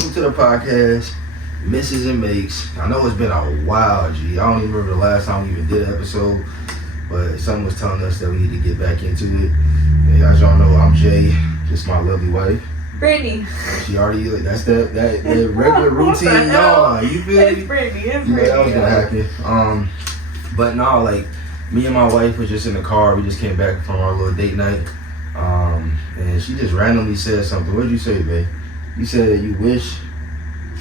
welcome to the podcast, Misses and Makes. I know it's been a while, G. I don't even remember the last time we even did an episode, but someone was telling us that we need to get back into it. And as y'all know, I'm Jay, just my lovely wife. Brittany. She already, that's that regular routine, y'all. You feel It's me? Brittany. It's You know Brittany. that was gonna happen. But no, like, me and my wife was just in the car. We just came back from our little date night. And she just randomly said something. What did you say, babe? You said that you wish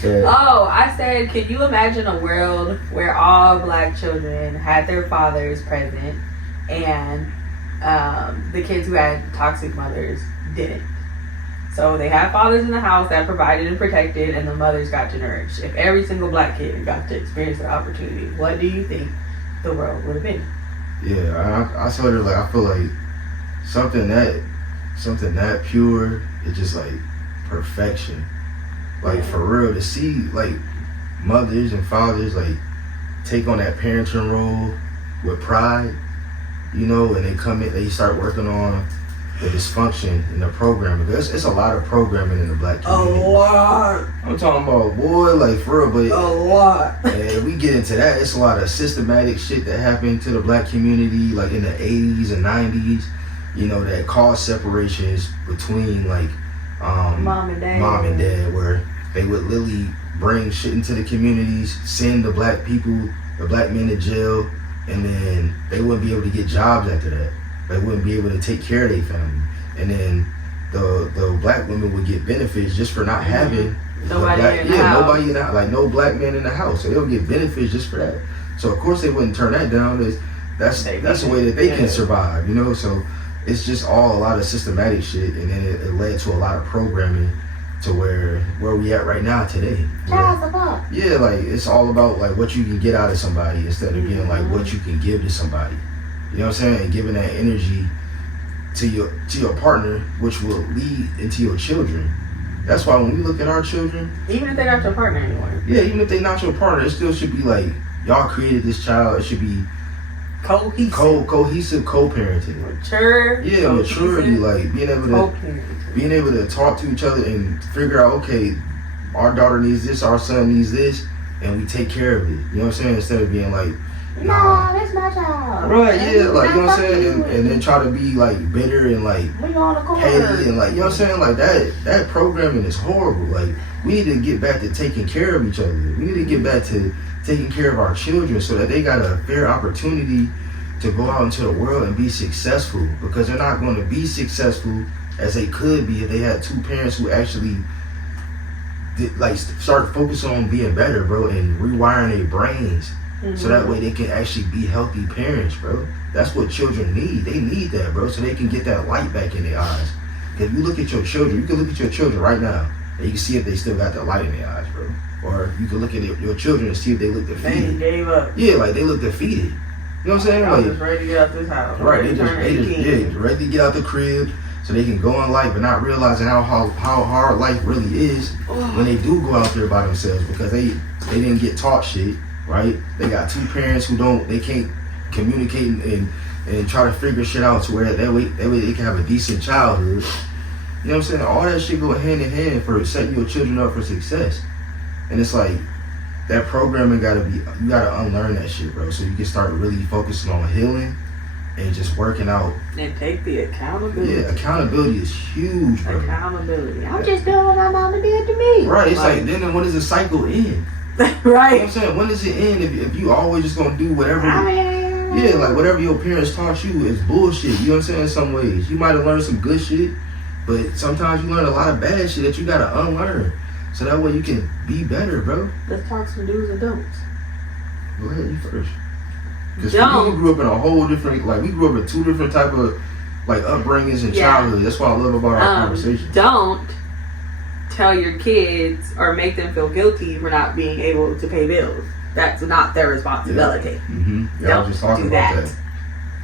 that... Oh, I said, can you imagine a world where all black children had their fathers present and the kids who had toxic mothers didn't? So they had fathers in the house that provided and protected, and the mothers got to nourish. If every single black kid got to experience that opportunity, what do you think the world would have been? Yeah, I told her, like, I feel like something that pure, it's just like perfection. Like, for real, to see like mothers and fathers like take on that parenting role with pride, you know, and they come in, they start working on the dysfunction in the programming. It's a lot of programming in the black community. A lot. I'm talking about, boy, like, for real, but A lot. and we get into that. It's a lot of systematic shit that happened to the black community, like in the 80s and 90s, you know, that caused separations between like Mom and dad, where they would literally bring shit into the communities, send the black people, the black men to jail, and then they wouldn't be able to get jobs after that. They wouldn't be able to take care of their family, and then the black women would get benefits just for not having nobody in the house. Nobody in the, like, no black man in the house, so they'll get benefits just for that. So of course they wouldn't turn that down. That's the way that they can survive, you know. So it's just all a lot of systematic shit, and then it led to a lot of programming to where we at right now today. Yeah, like, it's all about like what you can get out of somebody instead of being like what you can give to somebody. You know what I'm saying? And giving that energy to your partner, which will lead into your children. That's why when we look at our children, even if they're not your partner anymore. Yeah, even if they're not your partner, it still should be like, y'all created this child. It should be cohesive co-parenting. Mature. Yeah, maturity, like being able to talk to each other and figure out, okay, our daughter needs this, our son needs this, and we take care of it. You know what I'm saying? Instead of being like, nah, that's my child. Right, yeah, like, you know what I'm saying? And then try to be like bitter and like petty and like, you know what I'm saying? Like that programming is horrible. Like, we need to get back to taking care of each other. We need to get back to taking care of our children so that they got a fair opportunity to go out into the world and be successful, because they're not going to be successful as they could be if they had two parents who actually start focusing on being better, bro, and rewiring their brains. So that way they can actually be healthy parents, bro. That's what children need. They need that, bro, so they can get that light back in their eyes. If you look at your children, you can look at your children right now, and you can see if they still got that light in their eyes, bro. Or you can look at your children and see if they look defeated. They gave up. Yeah, like, they look defeated. You know what I'm saying? I'm like, just ready to get out this house. Right, they just ready to get out the crib so they can go in life, but not realizing how hard life really is when they do go out there by themselves, because they didn't get taught shit. Right? They got two parents who they can't communicate and try to figure shit out to where that way they can have a decent childhood. You know what I'm saying? All that shit go hand in hand for setting your children up for success. And it's like, that programming you gotta unlearn that shit, bro, so you can start really focusing on healing and just working out. And take the accountability. Yeah, accountability is huge, bro. Accountability. I'm just doing what my mama did to me. Right, it's like then when does the cycle end? Right. You know what I'm saying? When does it end if you always just gonna do whatever? Yeah, like whatever your parents taught you is bullshit. You know what I'm saying? In some ways, you might have learned some good shit, but sometimes you learn a lot of bad shit that you gotta unlearn, so that way you can be better, bro. Let's talk some do's and don'ts. Go ahead, you first. Because we grew up in a whole different, like, we grew up in two different type of like upbringings and childhood. That's what I love about our conversation. Don't tell your kids or make them feel guilty for not being able to pay bills. That's not their responsibility. Yeah. Mm-hmm. I was just talking about that.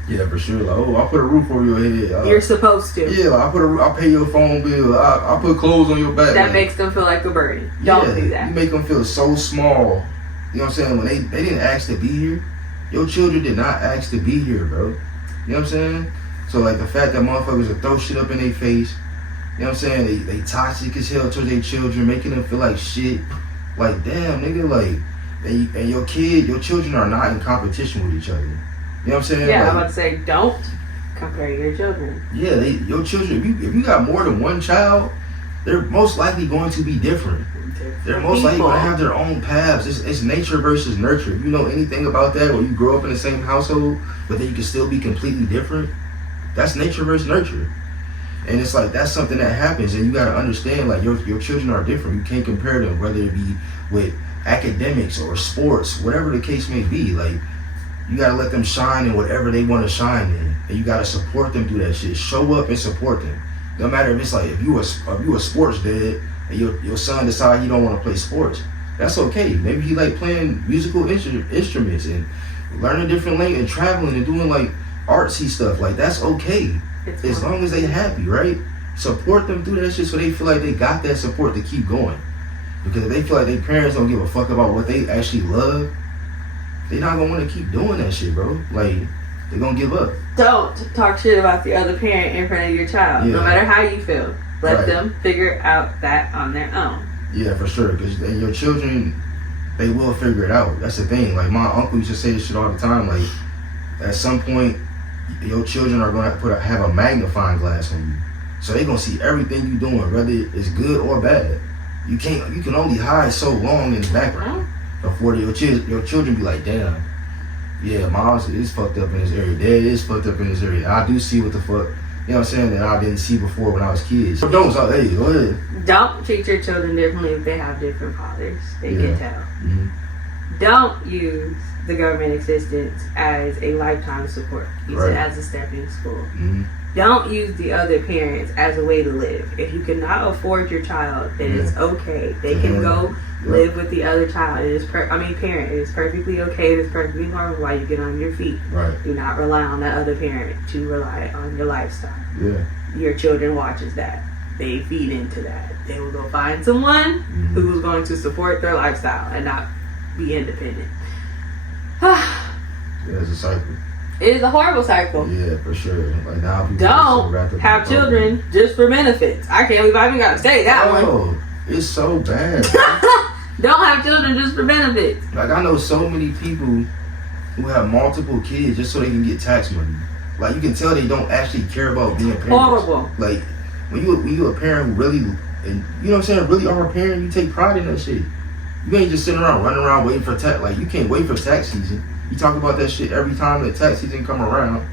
Yeah, for sure. Like, oh, I put a roof over your head. You're supposed to. Yeah, like, I pay your phone bill. I put clothes on your back. That makes them feel like a burden. Don't do that. You make them feel so small. You know what I'm saying? When they didn't ask to be here. Your children did not ask to be here, bro. You know what I'm saying? So, like, the fact that motherfuckers will throw shit up in their face, know what I'm saying? They toxic as hell towards their children, making them feel like shit. Like, damn, nigga, like, and your children are not in competition with each other. You know what I'm saying? Yeah, like, I'm about to say, don't compare your children. Yeah, your children, if you got more than one child, they're most likely going to be different. They're most likely going to have their own paths. It's nature versus nurture. If you know anything about that, or you grow up in the same household, but then you can still be completely different, that's nature versus nurture. And it's like, that's something that happens, and you got to understand, like, your children are different. You can't compare them, whether it be with academics or sports, whatever the case may be. Like, you got to let them shine in whatever they want to shine in, and you got to support them through that shit. Show up and support them. No matter if it's like, if you a sports dad, and your son decide he don't want to play sports, that's okay. Maybe he like playing musical instruments and learning different language and traveling and doing like artsy stuff. Like, that's okay. As long as they happy, right? Support them through that shit so they feel like they got that support to keep going. Because if they feel like their parents don't give a fuck about what they actually love, they not gonna want to keep doing that shit, bro. Like, they're gonna give up. Don't talk shit about the other parent in front of your child, no matter how you feel. Let them figure out that on their own. Yeah, for sure. Because your children, they will figure it out. That's the thing. Like, my uncle used to say this shit all the time. Like, at some point, your children are going to have a magnifying glass on you. So they're going to see everything you're doing, whether it's good or bad. You can only hide so long in the background before your children be like, damn, yeah, mom's is fucked up in this area. Dad is fucked up in this area. I do see what the fuck, you know what I'm saying, that I didn't see before when I was kids. So hey, go ahead. Don't treat your children differently if they have different fathers. They can tell. Mm-hmm. Don't use the government assistance as a lifetime support. Use it as a stepping stool. Mm-hmm. Don't use the other parents as a way to live. If you cannot afford your child, then it's okay. They can go live with the other child. It is parent. It is perfectly okay. It is perfectly normal while you get on your feet. Right. Do not rely on that other parent to rely on your lifestyle. Yeah. Your children watches that. They feed into that. They will go find someone who's going to support their lifestyle and not be independent. Yeah, it's a cycle. It is a horrible cycle. Yeah, for sure. Like, now people don't have children just for benefits. I can't believe I even got to say that one. It's so bad. Don't have children just for benefits. Like, I know so many people who have multiple kids just so they can get tax money. Like, you can tell they don't actually care about being parents. Horrible. Like, when you a parent who really, and you know what I'm saying, really are a parent, you take pride in that shit. You ain't just sitting around running around waiting for tax. Like, you can't wait for tax season. You talk about that shit every time the tax season come around.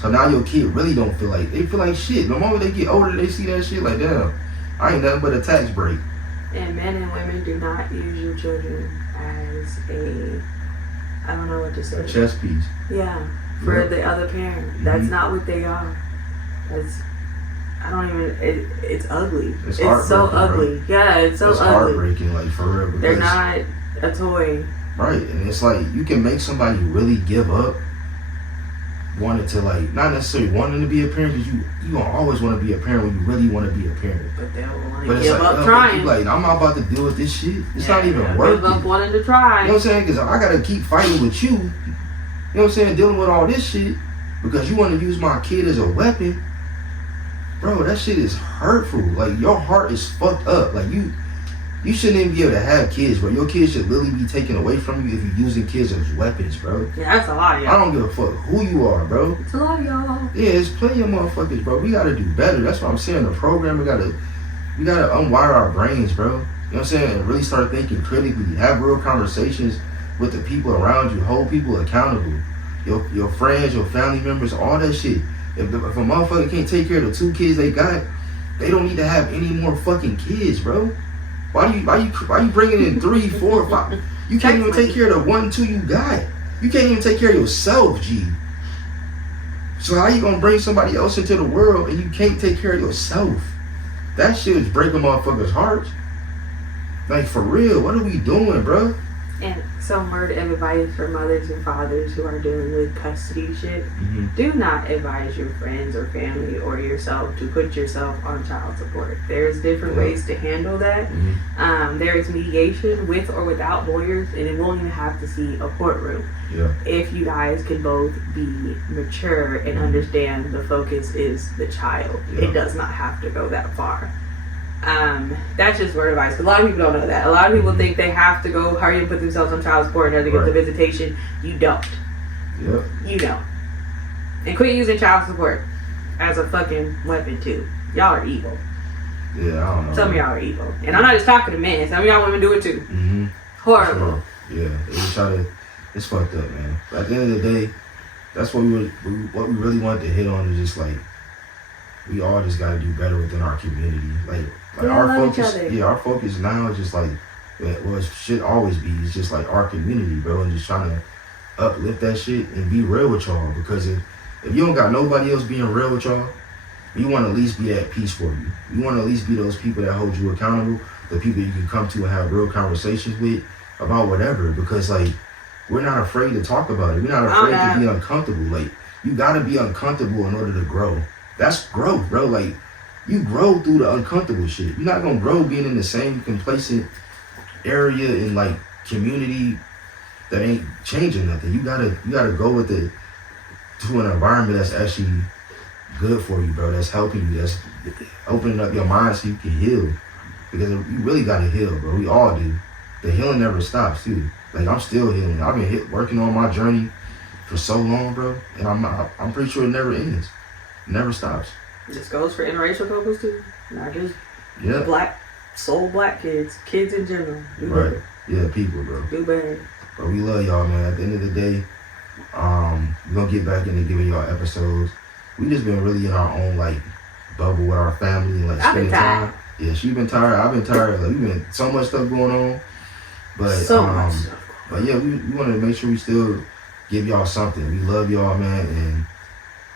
So now your kid really don't feel like, they feel like shit. The moment they get older, they see that shit like, damn, I ain't nothing but a tax break. And men and women do not use your children as I don't know what to say. A chess piece. Yeah, for the other parent. That's not what they are. It's ugly. It's so ugly. Bro. Yeah, it's so ugly. It's heartbreaking, like, for real. They're not a toy. Right, and it's like, you can make somebody really give up wanting to, like, not necessarily wanting to be a parent, because you gonna always want to be a parent when you really want to be a parent. But they don't want to give up trying. Like, I'm not about to deal with this shit. It's not even worth it. Give up wanting to try. You know what I'm saying? Because I gotta keep fighting with you. You know what I'm saying? Dealing with all this shit because you want to use my kid as a weapon. Bro, that shit is hurtful. Like, your heart is fucked up. Like, you shouldn't even be able to have kids, bro. Your kids should literally be taken away from you if you're using kids as weapons, bro. Yeah, that's a lot of y'all. I don't give a fuck who you are, bro. It's a lot of y'all. Yeah, it's plenty of motherfuckers, bro. We gotta do better. That's what I'm saying. The program, we gotta unwire our brains, bro. You know what I'm saying? And really start thinking critically. Have real conversations with the people around you. Hold people accountable. Your friends, your family members, all that shit. If a motherfucker can't take care of the 2 kids they got, they don't need to have any more fucking kids, bro. Why you bringing in 3, 4, 5? You can't even take care of the 1, 2 you got. You can't even take care of yourself, G. So how you gonna bring somebody else into the world and you can't take care of yourself? That shit is breaking motherfuckers' hearts. Like, for real, what are we doing, bro? And some word of advice for mothers and fathers who are dealing with custody shit. Do not advise your friends or family or yourself to put yourself on child support. There's different ways to handle that. There is mediation with or without lawyers, and it won't even have to see a courtroom. If you guys can both be mature and understand the focus is the child. It does not have to go that far. That's just word advice. A lot of people don't know that. A lot of people think they have to go hurry and put themselves on child support in order to get the visitation. You don't. You don't. And quit using child support as a fucking weapon too. Y'all are evil. Yeah, I don't know. Some of y'all are evil. And I'm not just talking to men. Some of y'all women do it too. Horrible. Yeah, it's fucked up, man. But at the end of the day, that's what we really wanted to hit on is just like, we all just gotta do better within our community. Like our focus, our focus now is just like, well, it should always be. It's just like our community, bro, and just trying to uplift that shit and be real with y'all. Because if you don't got nobody else being real with y'all, you want to at least be that peace for you. You want to at least be those people that hold you accountable, the people you can come to and have real conversations with about whatever. Because like, we're not afraid to talk about it. We're not afraid to be uncomfortable. Like, you gotta be uncomfortable in order to grow. That's growth, bro. Like, you grow through the uncomfortable shit. You're not gonna grow being in the same complacent area in like community that ain't changing nothing. You gotta go with it to an environment that's actually good for you, bro. That's helping you. That's opening up your mind so you can heal. Because you really gotta heal, bro. We all do. The healing never stops, too. Like, I'm still healing. I've been working on my journey for so long, bro. And I'm pretty sure it never ends. It never stops. This goes for interracial couples too, not just black kids in general. Do better. Yeah, people, bro. Do better. But we love y'all, man. At the end of the day, we're gonna get back into giving y'all episodes. We just been really in our own like bubble with our family and like spending time. Yeah, she's been tired. I've been tired. Like, we've been so much stuff going on. But but yeah, we want to make sure we still give y'all something. We love y'all, man, and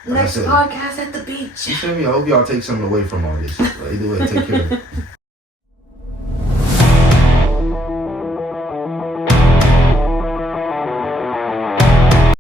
like next podcast at the beach. You feel me? I hope y'all take something away from all this. Either way, take care.